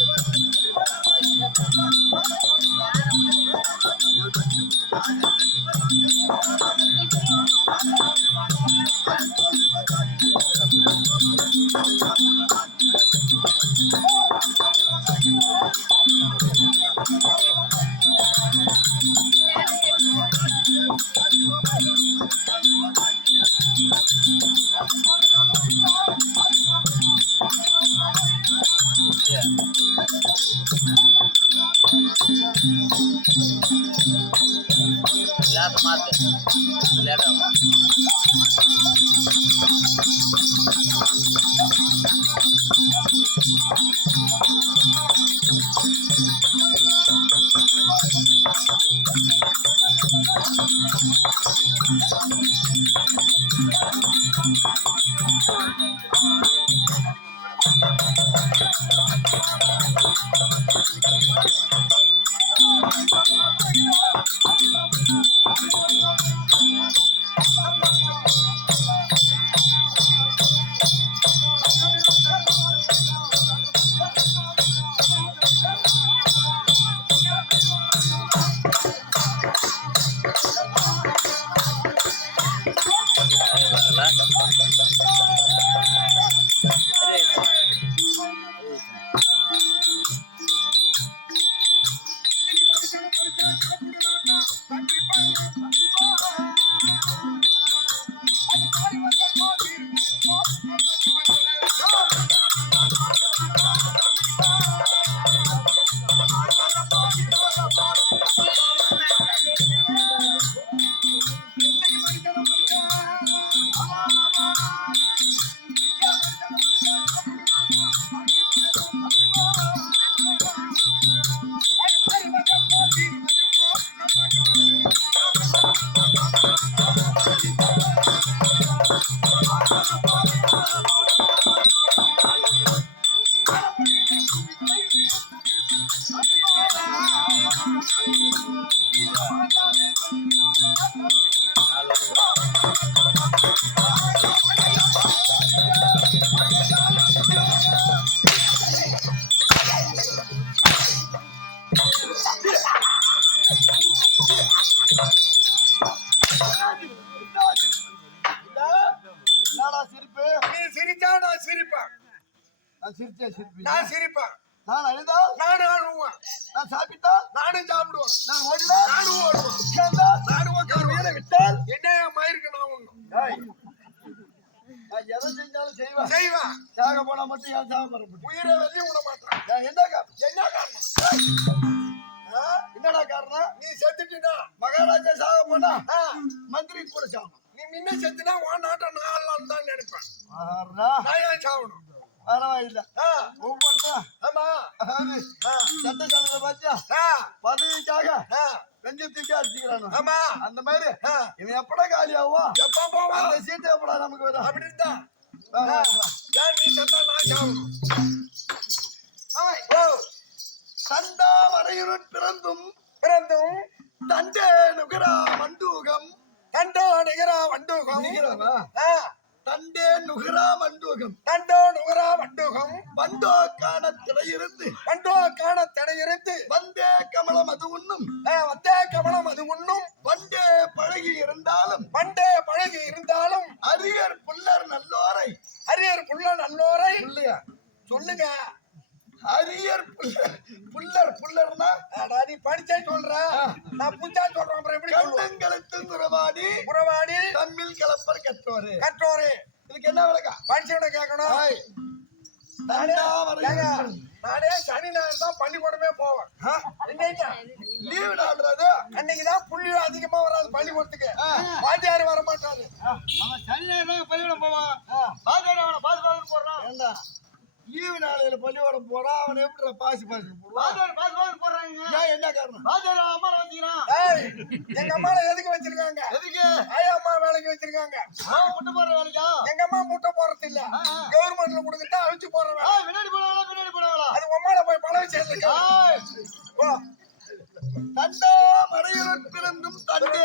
Oh! back. சிரிச்சா நான் சிரிப்பேன். நான் சிரிச்சேன் சிரிப்பு நான் சிரிப்பேன். நான் அழுதால் நானும் அழுவேன் நான் சாப்பிட்டால் நானும் சாப்பிடுவேன். நான் ஓடினால் நானும் ஓடுவேன். உட்கார்ந்தால் நானும் நான் உட்காருவேன் உயிரை விட்டால்? என்ன மயிருக்கு நான் ஒண்ணும் நான் எதை செஞ்சாலும் செய்வேன். செய்வேன். சாக போனா மட்டும் ஏன் சாக உயிரை வெளியும் விட மாட்டேன். நான் என்ன காரணம் என்ன காரணம்? என்னடா காரணம்? நீ செத்துட்டினா? மகாராஜா சாக போனா? மந்திரி கூட சாகணும். நீ முன்ன செத்துனா உன் நாட்டை நான் ஆளலாம்னு தான் நினைப்பேன். நான் ஏன் சாகணும்? பதவிக்காக ஆ, நெஞ்சு தூக்கி அடிச்சுக்கிறானு? ஆமா. அந்த மாதிரி? இவன் எப்படா காலி எப்ப போவா அந்த சீட்டு எப்படா நமக்கு வரும்? வா. ஏன் நீ செத்தா நான். ஓ. தண்டா வரையுடன் பிறந்தும் பிறந்தும் தண்டே நுகரா மண்டூகம் கண்டோ நிகரா வண்டூகம். நிக்கிறவா? ஆ, தண்டே நுகரா மண்டூகம். கண்டோ நுகரா வண்டூகம் வண்டோ காண திரையிருந்து கண்டோ காண தடையிருந்து வந்தே கமலம் அது உண்ணும். வந்தே கமலம் அது உண்ணும். வண்டே பழகி இருந்தாலும். பண்டே பழகி இருந்தாலும். அரியர் புல்லர் நல்லோரை. அரியர் புள்ள நல்லோரை. சொல்லுங்க. அரியர் புல்லர். புல்லர் புல்லர்னா? அடா, நீ படிச்சே சொல்ற. நான் புஞ்சா சொல்றேன் அப்புறம் எப்படி கண்டங்களுக்கு குறவாடி புறவாடி தம்மில் கலப்பர் கற்றோரு. கற்றோரே. இதுக்கு என்ன விளக்கம் படிச்சவனை கேட்கணும். நானே சனி ஞாயிறு தான் பள்ளிக்கூடமே போவேன். லீவு நாடுறது அன்னைக்கு தான் புள்ளி அதிகமா வராது பள்ளிக்கூடத்துக்கு. வாத்தியார் வர மாட்டாரு சனி ஞாயிறு பள்ளிக்கூடம் போவான் பாதியார் அவனை பாசு போடுறான் லீவு நாளையில பள்ளிக்கூடம் போறான் அவன் எப்படி பாசி பாசி போடுவான் பாசு பாசு போடுறாங்க. ஏன் என்ன காரணம்? பாதியார் அம்மா வச்சுக்கிறான். ஏய், எங்க அம்மால எதுக்கு வச்சிருக்காங்க? எதுக்கு? ஆயா அம்மா வேலைக்கு வச்சிருக்காங்க. அவன் முட்டை போடுற வேலைக்கா? எங்க அம்மா முட்டை போறது இல்ல கவர்மெண்ட்ல கொடுத்துட்டா அழிச்சு போடுற வேலை. ஏய், முன்னாடி போடுவாங்களா பின்னாடி போடுவாங்களா அது உம்மால போய் பழம் சேர்ந்துக்க ஓ, தண்டா மறையுடன் பிறந்தும் தண்டே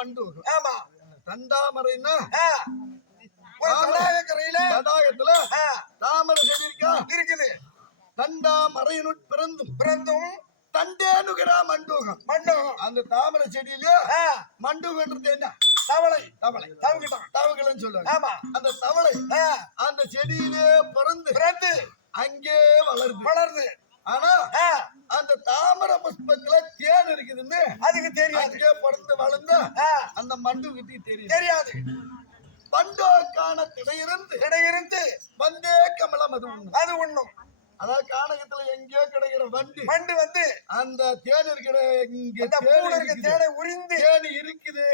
அண்டூர் ஆமா. தண்டாமரைன்னா ஆ, ஒரு தடாகக்கரையில தடாகத்துல தாமரை செடி இருக்கா இருக்குது. தண்டா மறையினுட் பிறந்தும். பிறந்தும். தண்டேனுகிறா மண்டூகம். மண்டபம் அந்த தாமரை செடியிலே மண்டூகன்றது என்ன? தவளை. தவளை. தவங்கிட்டான் தவளைன்னு சொல்லுவாங்க. ஆமா. அந்த தவளை அந்த செடியிலே பிறந்து பிறந்து. அங்கே வளருது. வளருது. ஆனா அந்த தாமரை புஷ்பத்துல தேன் இருக்குதுன்னு அதுக்கு தெரியாது. அங்கே பிறந்து வளர்ந்த அந்த மண்டுகிட்டு தெரியும். தெரியாது. பண்டோக்கான திடையிருந்து இடையிருந்து வந்தே கமலம் அது ஒண்ணு அது ஒண்ணும் அதாவது கானகத்துல எங்கேயோ கிடைக்கிற வண்டு. வண்டு வந்து அந்த தேன் இருக்கிற இங்க இருக்க. தேனை உறிந்து தேன் இருக்குது.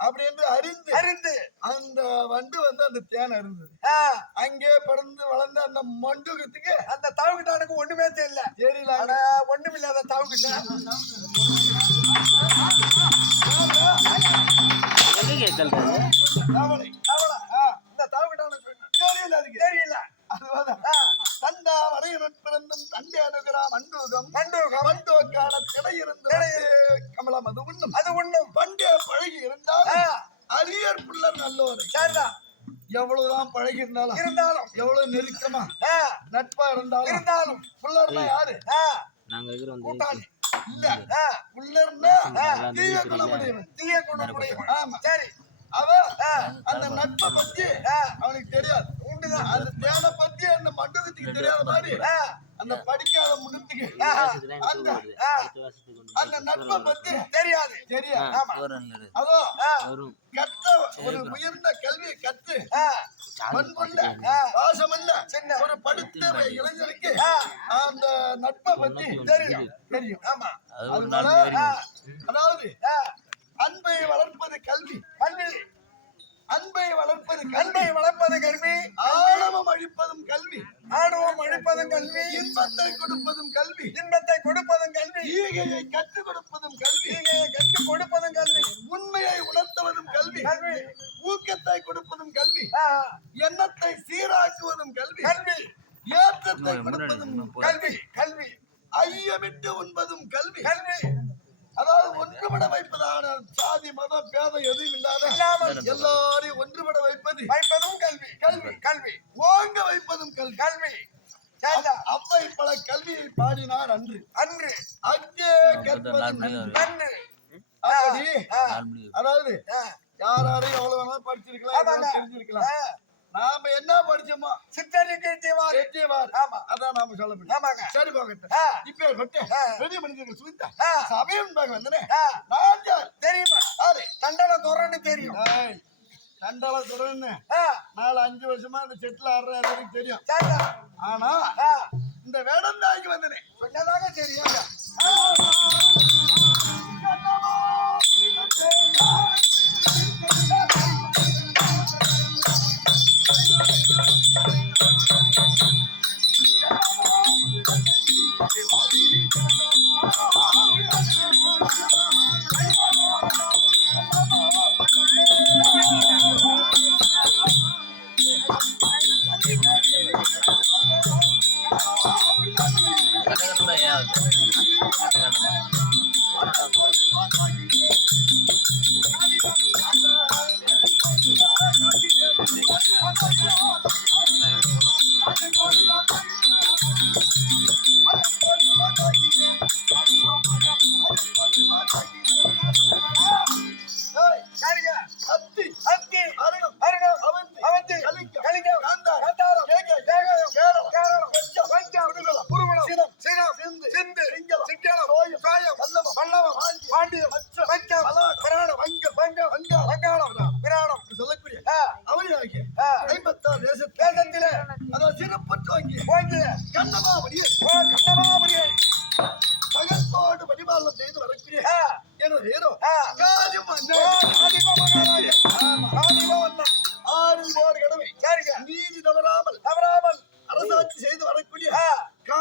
அப்படின்னு அறிந்து அருந்து அந்த வண்டு வந்து அந்த தேன் அருந்தது. அங்கே பிறந்து வளர்ந்த அந்த மண்டுகத்துக்கு அந்த தவங்கிட்டானுக்கு ஒண்ணுமே தெரியல. தெரியல. அட ஒண்ணுமில்லாத தவங்கிட்ட இந்த தவங்கிட்டானுக்கு தெரியல தண்டா வரையுடன் பிறந்தும் தண்டை அணுகிறா மண்டூகம். மண்டூகம். மண்டோக்கான திடையிருந்து கமலம் அது உண்ணும். அது ஒண்ணும் பண்டே பழகி இருந்தால் அரியர் புள்ளர் நல்லோரை. சரிதான் எவ்வளவுதான் பழகி இருந்தாலும். இருந்தாலும் எவ்வளவு நெருக்கமா நட்பா இருந்தாலும் இருந்தாலும். புள்ளர்னா யாரு? நாங்க இருக்கிற வந்து கூட்டாளி. இல்ல. புள்ளர்னா ஆ. தீய குணமுடையவன் தீய குணமுடையவன். ஆமா சரி. அவ ஆ, அந்த நட்பை பத்தி அவனுக்கு தெரியாது. அந்த தேனை பத்தி அந்த மண்டபத்துக்கு தெரியாத மாதிரி அந்த படிக்காத எனக்கு அந்த அந்த நட்பை பத்தி தெரியாது. தெரியாது. அதோ கத்த ஒரு உயர்ந்த கல்வியை கத்து பண்புள்ள. பாசமல்ல சின்ன. ஒரு படித்த இளைஞனுக்கு. அந்த நட்பை பத்தி தெரியும். தெரியும். ஆமா. அதனால அதாவது அன்பை வளர்ப்பது கல்வி. கல்வி அன்பை வளர்ப்பது கல்வி. கல்வை வளர்ப்பது கல்வி. ஆணவம் அழிப்பதும் கல்வி. ஆணவம் அழிப்பதும் கல்வி. இன்பத்தை கொடுப்பதும் கல்வி. இன்பத்தை கொடுப்பதும் கல்வி. ஈகையை கற்றுக் கொடுப்பதும் கல்வி. ஈகையை கற்றுக் கொடுப்பதும் கல்வி. உண்மையை உணர்த்துவதும் கல்வி. கல்வி. ஊக்கத்தை கொடுப்பதும் கல்வி. எண்ணத்தை சீராக்குவதும் கல்வி. கல்வி. ஏற்றத்தை கொடுப்பதும் கல்வி. கல்வி. ஐயமிட்டு உண்பதும் கல்வி. கல்வி. அதாவது ஒன்றுபட வைப்பதான சாதி மதம் பேதம் எதுவும் இல்லாத எல்லாரையும் ஒன்றுபட வைப்பது. வைப்பதும் கல்வி. கல்வி. கல்வி. ஓங்க வைப்பதும் கல்வி. கல்வி. அவ்வை பல கல்வியை பாடினார் அன்று. அன்று. அங்கே கற்பது நன்று. அன்று. அதாவது ஆ, யார் யாரையும் எவ்வளவு வேணாலும் படிச்சிருக்கலாம் தெரிஞ்சிருக்கலாம். நாம என்ன படிச்சோமோ சித்தரிக்கை செய்வார் வெற்றிவார் ஆமா. அதான் நாம சொல்ல முடியும். ஆமாங்க. சரி போகட்டும். ஆ, இப்ப பட்டு. பெரிய மனிதர்கள் சுவித்தா ஆ, சமயம் பாக்க வந்தனே. நான் தெரியுமா? யாரு? தண்டல துறன்னு தெரியும் தண்டால ஆ, நாலு அஞ்சு வருஷமா இந்த செட்டில் ஆடுற எனக்கு தெரியும். ஆனா இந்த வேடம் தாங்கி வந்தனே. சொன்னதாங்க தெரியும். பாண்டியம்,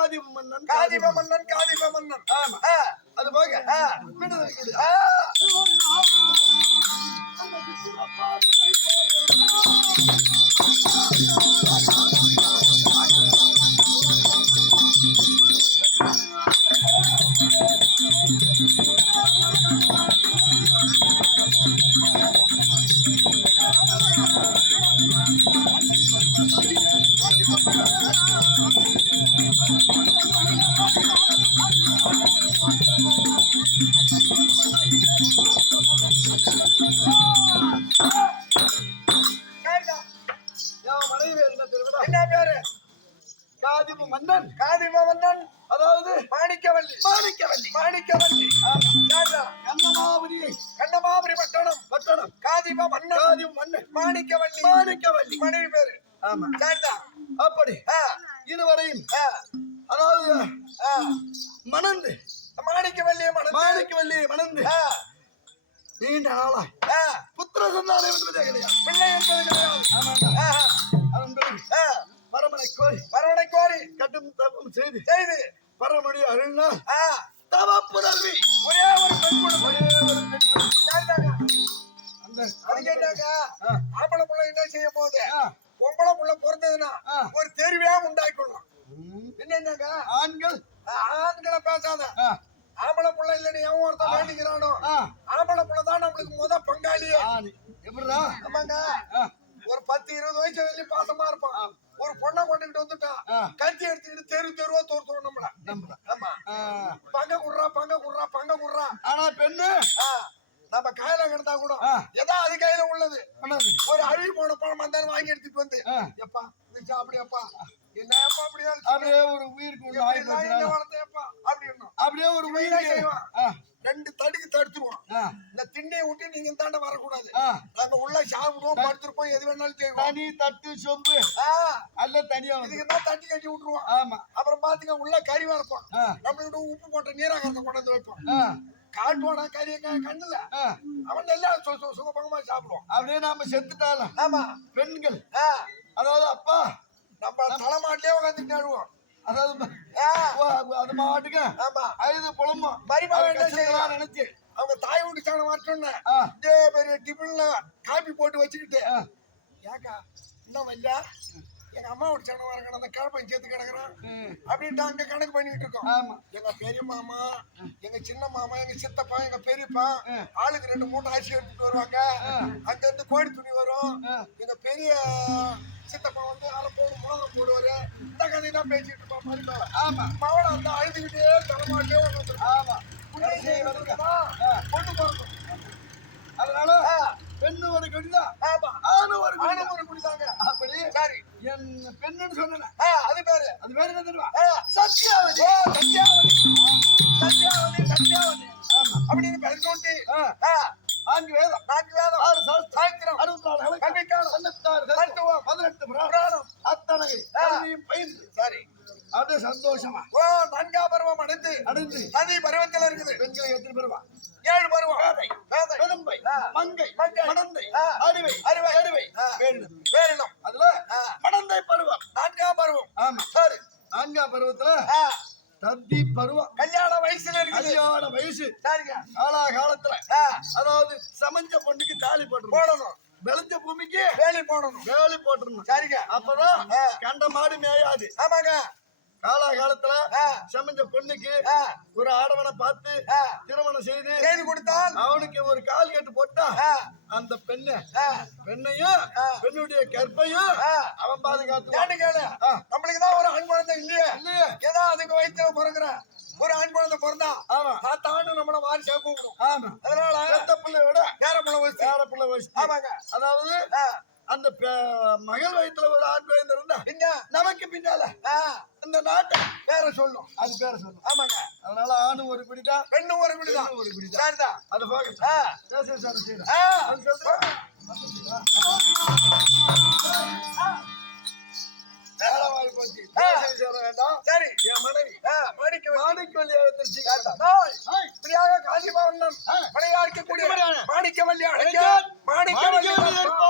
காதி மன்னன் காதிப மன்னன் காதிப மன்னன் ஆமா அது போக ஆ. விடுதலை கொடு. ஆ, மன்னன் மாணிக்கவல்லி மாணிக்கவல்லி மனைவி பேரு ஆமா சரிதா அப்படி இதுவரையும் அதாவது. மணந்து. மாணிக்கவல்லியை மணந்து. மாணிக்கவல்லி மணந்து. நீண்ட நாளாய் ஆ, புத்திர சந்தானம் என்பதே கிடையாது பிள்ளை என்பது கிடையாது. அதன் பிறகு பரமனை கோரி. வரவணை கோரி. கட்டும் தப்பம் செய்து. செய்து. பரமனுடைய அருள்னா தவ புதல்வி. ஒரே ஒரு பெண் ஒரே ஒரு பெண் ஆ. ஆம்பளை புள்ள என்ன செய்ய போகுது. பொம்பளை புள்ள பிறந்ததுன்னா. ஒரு தெரிவையா உண்டாக்கிடலாம் ம். என்னங்க ஆண்கள். ஆண்களை பேசாத. ஆம்பளை புள்ள இல்லைன்னு எவன் ஒருத்தன் வேண்டிக்கிறானோ? ஆம்பளை புள்ள தான் நம்மளுக்கு முத பங்காளியே. எப்படிடா? ஆமாங்க. ஒரு பத்து இருபது வயசு வரையும் பாசமா இருப்பான். ஒரு பொண்ணை கொண்டுகிட்டு வந்துட்டான். கத்தி எடுத்துக்கிட்டு தெரு தெருவா தோர்த்துவோம் நம்மள. ஆமா. பங்க குடுறா பங்க குடுறா பங்க குடுறா. ஆனா பெண்ணு நம்ம கையில கிடந்தா கூட. ஏதோ அது கையில உள்ளது. ஒரு அழுகி போன பழம் வந்தாலும் வாங்கி எடுத்துட்டு வந்து. எப்பா இது அப்படியாப்பா? என்ன எப்பா அப்படியா அப்படியே ஒரு உயிருக்கு ஒண்ணு ஆகி போச்சுடா. வளர்த்தேப்பா அப்படின்னு அப்படியே ஒரு? ஆ, ரெண்டு தடுக்கு தடுத்துருவான். ஆ, இந்த திண்ணையை விட்டு நீங்க தாண்ட வரக்கூடாது. நாங்க உள்ள சாப்பிடுவோம் படுத்திருப்போம் எது வேணாலும் செய்வோம். தனி தட்டு சொம்பு. அல்ல தனியா இதுக்கு தான் தட்டி கட்டி விட்டுருவோம் ஆமா. அப்புறம் பாத்தீங்க உள்ள கறி வரப்போம் ஆ, நம்மள்கிட்ட உப்பு போட்ட நீராகரத்தை கொண்டு வந்து வைப்போம் காட்டுவானா கறிய க- கண்ணுல. அவன் எல்லாம் சுகபகமா சாப்பிடுவான். அப்படியே நாம செத்துட்டாலும் ஆமா. பெண்கள் ஆ, அதாவது அப்பா நம்ம தலைமாட்டிலே உட்காந்துட்டு ஆடுவோம் அதாவது அது மாட்டுக்கு ஆமா. மருமகன் அது என்ன கஷ்டத்தெல்லாம் செய்யலாம்? நினைச்சு அவங்க தாய் வீட்டு சாணம் மாற்றோன்னு ஆ, இதே பெரிய டிஃபன்ல காபி போட்டு வச்சுக்கிட்டு ஏக்கா இன்னும் வந்தா? எங்க அம்மா வீட்டு சாணம் வரக்கணும் அந்த கலப்பை சேர்த்து கிடக்குறான் ம், அப்படின்ட்டு அங்க கணக்கு பண்ணிட்டு இருக்கோம். எங்க பெரிய மாமா எங்க சின்ன மாமா எங்க சித்தப்பா எங்க பெரியப்பா. ஆளுக்கு ரெண்டு மூணு அரிசி எடுத்துட்டு வருவாங்க. அங்க இருந்து கோழி துணி வரும். எங்க பெரிய சித்தப்பா வந்து அரை போடு முளகம் போடுவாரு. இந்த கதை தான் பேசிட்டு இருப்பா மருமகளை ஆமா. மவளை அந்த அழுதுகிட்டே தலைமாட்டே ஒன்று ஆமா. கொண்டு போறோம் அதனால பெண்ணு ஒரு கடிதான் ஆமா. ஆணு ஒரு கடிதான் ஒரு குடிதாங்க அப்படி? சரி. என் பெண்ணுன்னு சொன்னேன். அது பேரு. அது பேர் என்ன தெரியுமா? சத்யாவதி. சத்யாவதி. சத்யாவதி சத்யாவதி. அப்படின்னு ஆ, ஆ, நான்கு வேதம். நான்கு வேதம். ஆறு சாஸ்திரம். சாய்த்திரம் அறுபத்தி நாலு கணக்கு, கல்விக்காலம் தொண்ணூத்தாறு தத்துவம், மருத்துவம். பதினெட்டு புராணம். அத்தனை பயின்று. சரி. அப்படியே சந்தோஷமா? ஓ நன்கா பருவம் அடைந்து அடைந்து. நதி பருவத்தில் இருக்குது. பெண்களை எத்தனை பெறுவா ஏழு பருவம். பெரும்பை. மங்கை மங்கை, மடந்தை அறுவை, அறுவை. ஆ. வேணும் அதுல. மடந்தை பருவம். நான்காம் பருவம். ஆமா. சரி. நான்காம் பருவத்துல ஆ, தத்தி பருவம். கல்யாண வயசுல இருக்குது. கல்யாண வயசு. சரிங்க. காலா காலத்துல அதாவது சமைஞ்ச பொண்ணுக்கு தாலி போட்டுருணும். போடணும். விளைஞ்ச பூமிக்கு வேலி போடணும். வேலி போட்டுருணும். சரிங்க. அப்பதான். கண்ட மாடு மேயாது. ஆமாங்க. காலா காலத்துல ஆ, சமைஞ்ச பொண்ணுக்கு ஒரு ஆடவனை பார்த்து. திருமணம் செய்து செய்து கொடுத்தால் அவனுக்கு ஒரு கால் கட்டு போட்டா அந்த பெண்ணு பெண்ணையும். பெண்ணுடைய கற்பையும். அவன் பாதுகாத்து கேளு. நம்மளுக்கு தான் ஒரு ஆண் குழந்தை இல்லையே. இல்லையே. ஏதோ அதுக்கு வயிற்றுல பிறகுற ஒரு ஆண் குழந்தை பிறந்தா ஆமா. தாத்தான்னு நம்மள வாரிசா கூப்பிடும் ஆமா. அதனால பெத்த பிள்ளையோட நேர பிள்ளை வச்சு பேர பிள்ளை வச்சு ஆமாங்க. அதாவது அந்த மகள் வயித்துல ஒரு ஆண் குழந்தை இருந்தா நமக்கு பின்னால ஆ, இந்த நாட்டை பேர சொல்லும். அது பேர சொல்லும். ஆமாங்க. அதனால ஆணு ஒரு குடிதான் பெண்ணு ஒரு பெண்ணு ஒரு குடிதான். சரிதான் அது போக சார் வேலைவாய் போச்சு. வேண்டாம். சரி. என் மனைவி. மாணிக்க ஹாய். இப்படியாக காசிபவண்ணன் ஆ. விளையாடிக்கக்கூடிய குடிமகனான. மாணிக்க அழைக்க. மாணிக்க. இருப்பா.